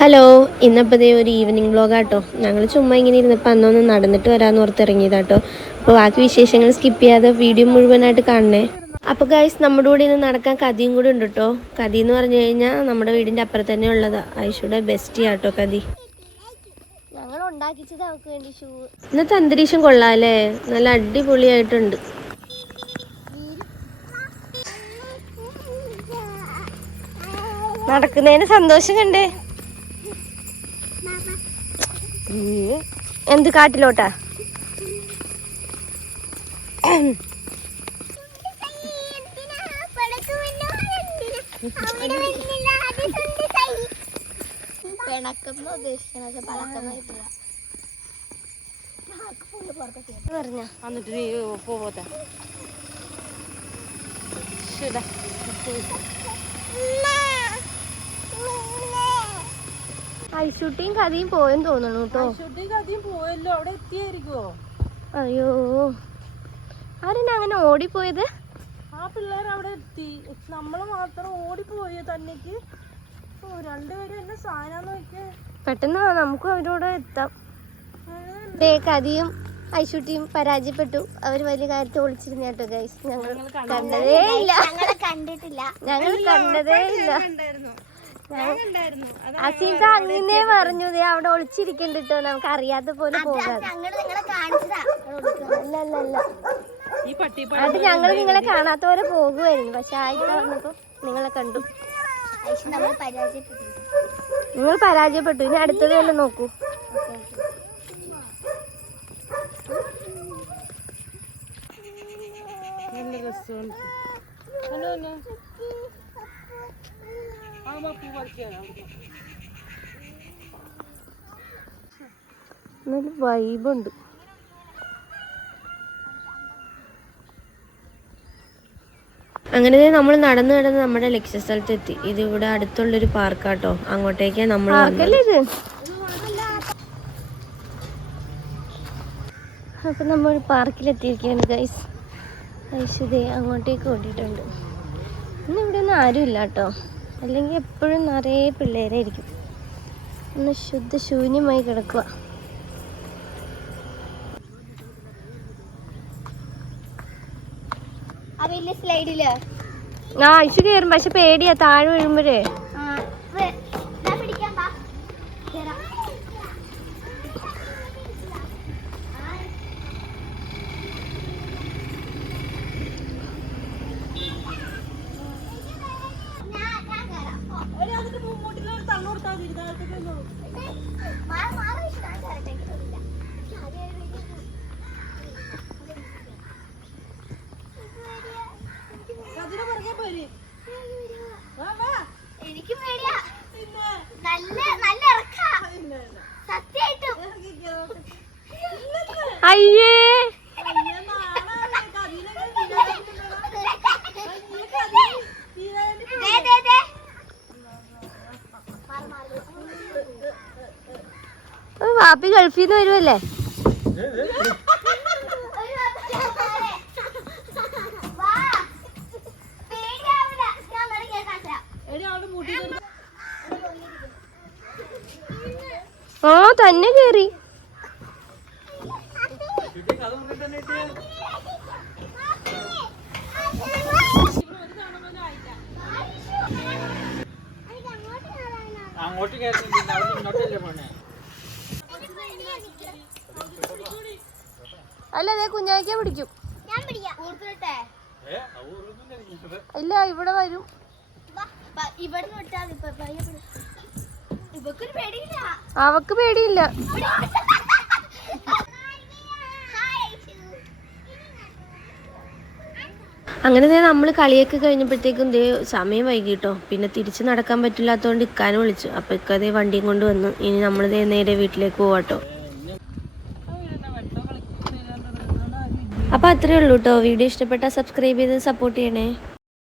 Hello, ഇന്നപ്പോൾ ഒരു evening വ്ളോഗാട്ടോ. ഞങ്ങൾ ചുമ്മാ ഇങ്ങനെ ഇരുന്നപ്പോൾ അന്നൊന്ന് നടന്നിട്ട് വരാമെന്ന് ഓർത്ത് ഇറങ്ങിയതാട്ടോ. അപ്പോൾ ബാക്കി വിശേഷങ്ങൾ സ്കിപ്പ് ചെയ്യാതെ വീഡിയോ മുഴുവനായിട്ട് കാണണേ. അപ്പോൾ ഗൈസ്, നമ്മുടെ കൂടെ ഇന്ന് നടക്കാൻ കഥയും കൂടെ ഉണ്ട് കേട്ടോ. കഥ എന്ന് പറഞ്ഞു കഴിഞ്ഞാൽ നമ്മുടെ വീടിൻ്റെ അപ്പുറത്ത് തന്നെ ഉള്ളതാണ്. ഐഷുടെ ബെസ്റ്റ് ആട്ടോ കഥ. ഇന്നത്തെ അന്തരീക്ഷം കൊള്ളാല്ലേ, നല്ല അടിപൊളിയായിട്ടുണ്ട്. നടക്കുന്നതിന് സന്തോഷം കണ്ടേ. എന്ത് കാട്ടിലോട്ടാ? ഐഷൂട്ടിയും കഥയും പോയെന്ന് തോന്നണു കേട്ടോ. അയ്യോ, ആരെന്നാ അങ്ങനെ ഓടിപ്പോയത്? ആ പിള്ളേർ അവിടെ എത്തി, നമ്മള് മാത്രം ഓടിപ്പോയി തന്നേക്ക്. രണ്ടുപേരും എന്നെ സാധനം നോക്കിയ പെട്ടെന്ന് നമുക്കും അവരോട് എത്താം. കഥയും ഐഷൂട്ടിയും പരാജയപ്പെട്ടു. അവർ വലിയ കാര്യത്തിൽ ഒളിച്ചിരുന്ന കേട്ടോ ഗൈസ്. ഞങ്ങൾ കണ്ടതേ ഇല്ല. അസീസ അങ്ങനെ പറഞ്ഞു, അവിടെ ഒളിച്ചിരിക്കണ്ടിട്ടോ, നമുക്ക് അറിയാത്ത പോലെ പോകാം. അത് ഞങ്ങൾ നിങ്ങളെ കാണാത്ത പോലെ പോകുമായിരുന്നു. പക്ഷെ ആയിട്ട് പറഞ്ഞപ്പോ നിങ്ങളെ കണ്ടു. നിങ്ങൾ പരാജയപ്പെട്ടു. ഇനി അടുത്തത് വല്ല നോക്കൂ. നല്ല വൈബുണ്ട്. അങ്ങനെ നമ്മൾ നടന്ന് നമ്മുടെ ലക്ഷ്യസ്ഥലത്തെത്തി. ഇത് ഇവിടെ അടുത്തുള്ളൊരു പാർക്കാട്ടോ. അങ്ങോട്ടേക്കാ നമ്മൾ അപ്പൊ നമ്മൾ പാർക്കിലെത്തിയിരിക്കുകയാണ് ഗൈസ്. ഐശ്വര്യ അങ്ങോട്ടേക്ക് ഓടിയിട്ടുണ്ട്. ഇന്ന് ഇവിടെ ഒന്നും ആരും ഇല്ല കേട്ടോ. അല്ലെങ്കിൽ എപ്പോഴും നിറയെ പിള്ളേരായിരിക്കും. ഒന്ന് ശൂന്യമായി കിടക്കുക. ഐശു കയറും, പക്ഷെ പേടിയാ താഴെ വീഴുമ്പോഴേ. എനിക്ക് പേടിയാ. നല്ല സത്യായിട്ടും. അയ്യേ, വാപ്പി ഗൾഫിൽ നിന്ന് വരുമല്ലേ? ആ തന്നെ കേറി. അല്ല, അതെ കുഞ്ഞാക്കിയെ പിടിക്കും. ഇല്ല, ഇവിടെ വരും. അവക്ക് പേടിയില്ല. അങ്ങനെ നമ്മൾ കളിയൊക്കെ കഴിഞ്ഞപ്പോഴത്തേക്കും സമയം വൈകിട്ടോ. പിന്നെ തിരിച്ച് നടക്കാൻ പറ്റില്ലാത്തതുകൊണ്ട് ഇക്കാനെ വിളിച്ചു. അപ്പോൾ ഇക്കതേ വണ്ടിയും കൊണ്ട് വന്നു. ഇനി നമ്മൾ നേരെ വീട്ടിലേക്ക് പോവാട്ടോ. അപ്പോൾ അത്രയേ ഉള്ളൂ കേട്ടോ. വീഡിയോ ഇഷ്ടപ്പെട്ടാൽ സബ്സ്ക്രൈബ് ചെയ്ത് സപ്പോർട്ട് ചെയ്യണേ.